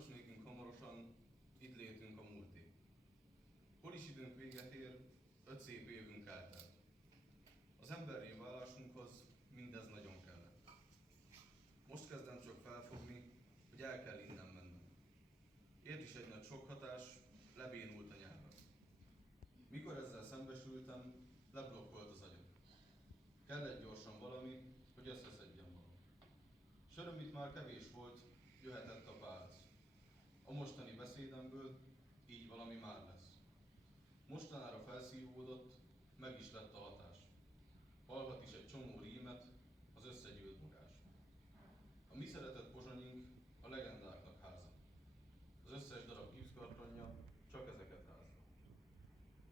Sajnos nékünk hamarosan itt létünk a múlté. Hol is időnk véget ér, 5 szép évünk eltelt. Az emberi válásunkhoz mindez nagyon kellett. Most kezdem csak felfogni, hogy el kell innen mennem. Ért is egy nagy sokhatás, lebénult a nyelvem. Mikor ezzel szembesültem, leblokkolt az agyam. Kellett gyorsan valami, hogy összeszedjem magam. S öröm itt már kevés volt, jöhetett a pálasz. A mostani beszédemből így valami már lesz. Mostanára felszívódott, meg is lett a hatás. Hallgat is egy csomó rímet, az összegyűlt magás. A mi szeretett Pozsonyink a legendáknak háza. Az összes darab gipszkartonja csak ezeket rázza.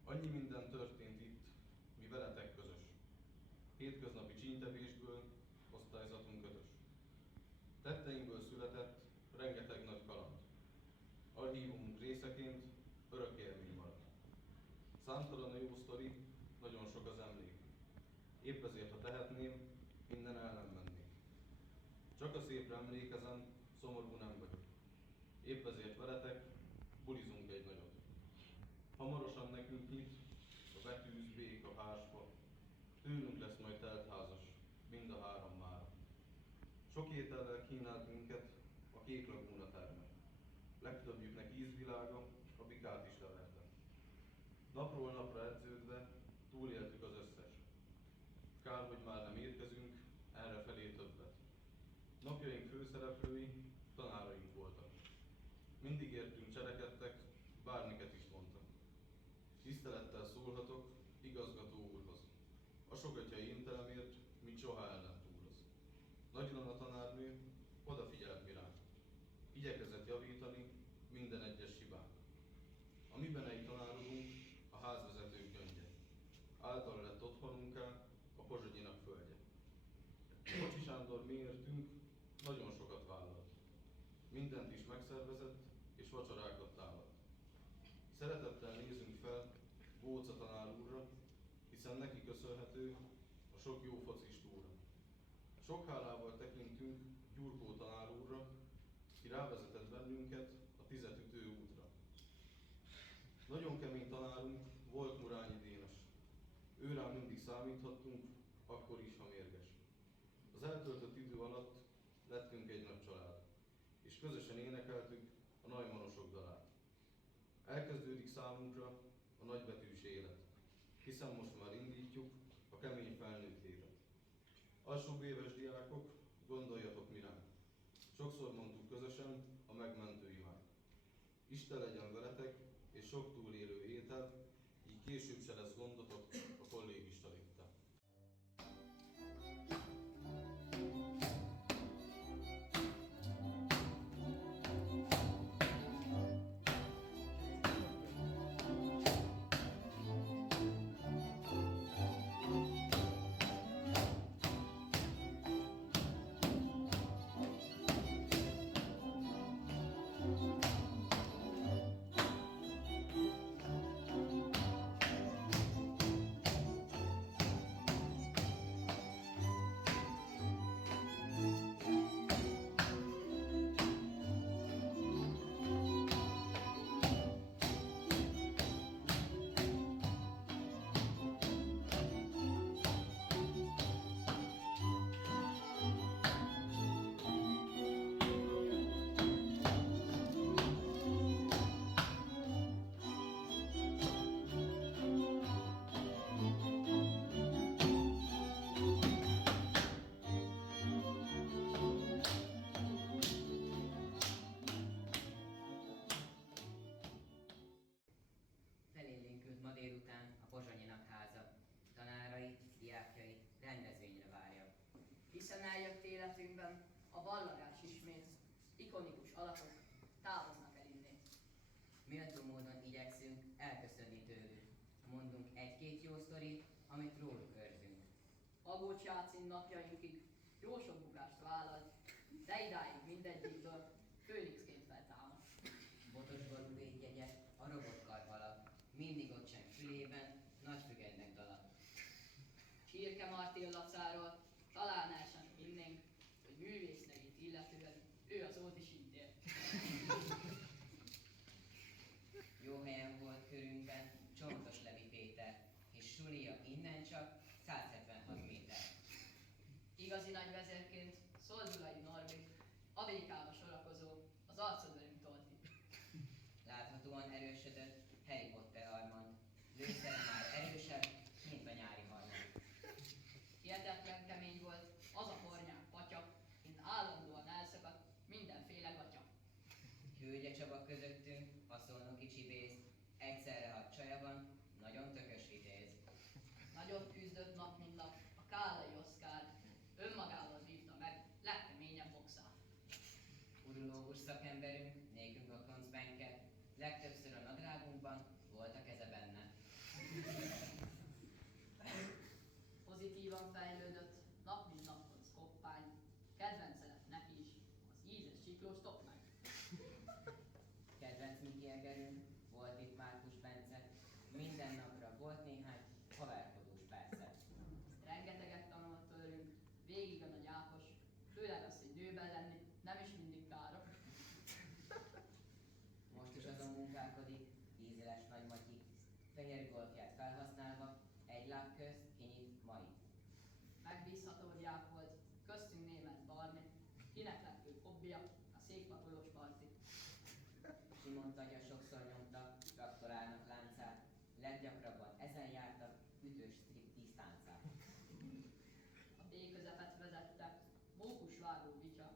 Annyi minden történt itt, mi veletek közös. Hétköznapi csínytevésből osztályzatunk kötös. Tetteinkből született rengeteg nagy kaland. Archívumunk részeként örök élmény maradt. Számtalan a jó sztori, nagyon sok az emlék. Épp ezért, ha tehetném, innen el nem mennék. Csak a szépre emlékezem, szomorú nem vagyok. Épp ezért veletek bulizunk egy nagyot. Hamarosan nekünk nyit a betűz béka házba. Tőlünk lesz majd teltházas, mind a három mára. Sok étellel kínált minket a Kék Lagúna terme. Legtöbbjüknek ízvilága, a bikát is leverte. Napról napra edződve túléltük az összes. Kár, hogy már nem étkezünk, errefelé többet. Napjaink főszereplői tanáraink voltak. Mindig értünk, cselekedtek, bármiket is mondtak. Tisztelettel szólhatok igazgató úrhoz. A sokatyai intelemért, mint soha ellen túloz. Nagyran a tanárnő odafigyelt mi ránk. Igyekezett javítani minden egyes hibánk. A mi benei tanárunk a házvezetők gyöngye. Által lett otthonunká a Pozsonyinak földje. Kocsi Sándor miértünk nagyon sokat vállalt. Mindent is megszervezett és vacsorákat tállalt. Szeretettel nézünk fel Góca tanár úrra, hiszen neki köszönhető a sok jó focis túra. Sok hálával tekintünk Gyurkó tanár úrra, ki rávezetett bennünket a Tizetütő útra. Nagyon kemény tanárunk volt Murányi Dénes. Őrá mindig számíthattunk, akkor is, ha mérges. Az eltöltött idő alatt lettünk egy nagy család, és közösen énekeltük a Najmanosok dalát. Elkezdődik számunkra a nagybetűs élet, hiszen most már indítjuk a kemény felnőtt élet. Alsóbb éves diákok, gondoljatok mi ránk. Sokszor mondtuk közösen a megmentő imát. Isten legyen veletek, és sok túlélő étel, így később se lesz gondotok a kollégista léttel. Felélénkült ma délután a Pozsonyinak háza. Tanárait, diákjait rendezvényre várja. Hiszen eljött életünkben a ballagás ismét, ikonikus alakok távoznak el innét. Méltó módon igyekszünk elköszönni tőlük. Mondunk egy-két jó sztorit, amit róluk őrzünk. Agócs Jácin napjainkig jó sok bukást vállalt, de idáig mindegyikből főnixként feltámad. Botosbalú védjegye, a robotkar halak, mindig ott sem fülében, nagy fügednek dalak. Csirke Martin Lacáról talán el sem hinnénk, hogy művésznevét illetően ő az Ódi Sintér. súlya innen csak 176 méter. Igazi nagy vezérként Szoldulai Norbi, Amerikába sorakozó, az arcodörünk Torti. Láthatóan erősödött Harry Potter Armand. Lőszere már erősebb, mint a nyári harmad. Hihetetlen kemény volt az a hornyák patya, mint állandóan elszakadt mindenféle gatya. Hölgye Csaba közöttünk, a szolnoki csibész, egyszerre hat csaja van, nagyon tökös vitéz. Nagyot küzdött nap mint nap a Kálai Oszkár, önmagával vívta meg legkeményebb boxát. Urológus szakemberünk, nékünk a Kloncbenke, legtöbbször a nadrágunkban volt a keze benne. Pozitívan fejlődött, nap mint nap volt koppány, kedvence lett neki is az ízes csiklós topmány. Kedvenc mitjérgerünk, volt itt Márkus Bence, minden napra volt néhány haverkodós perce. Rengeteget tanult tőlünk, végig a nagy Ákos, főleg az, hogy nőben lenni nem is mindig káros. Most is azon munkálkodik, ízéles Nagy Matyi, fehér golfját felhasználva, egy láb közt kinyit mai. Megbízható diák volt, köztünk német Barni, kinek legfőbb hobbija a székpakolós parti. Simon Tagya sokszor nyomta traktorának láncát, leggyakrabban ezen jártak ütős striptease táncát. A B közepet vezette, mókus vágó vitya.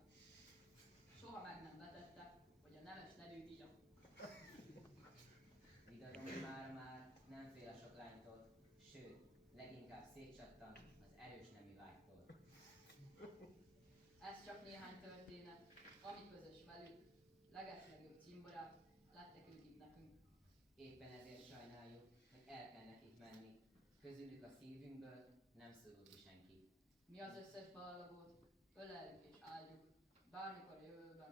Soha meg nem vetette, hogy a nemes nevű vigya. Vidadon már nem fél a sok lánytól, sőt, leginkább szétcsattan az erős nemű vágytól. Ez csak néhány történet, ami közös velük, legeslegőbb cimborák lettek ők itt nekünk. Éppen ezért sajnáljuk, hogy el kell nekik menni, közülük a szívünkből nem szorul ki senki. Mi az összes ballagót öleljük és áldjuk, bármikor a jövőben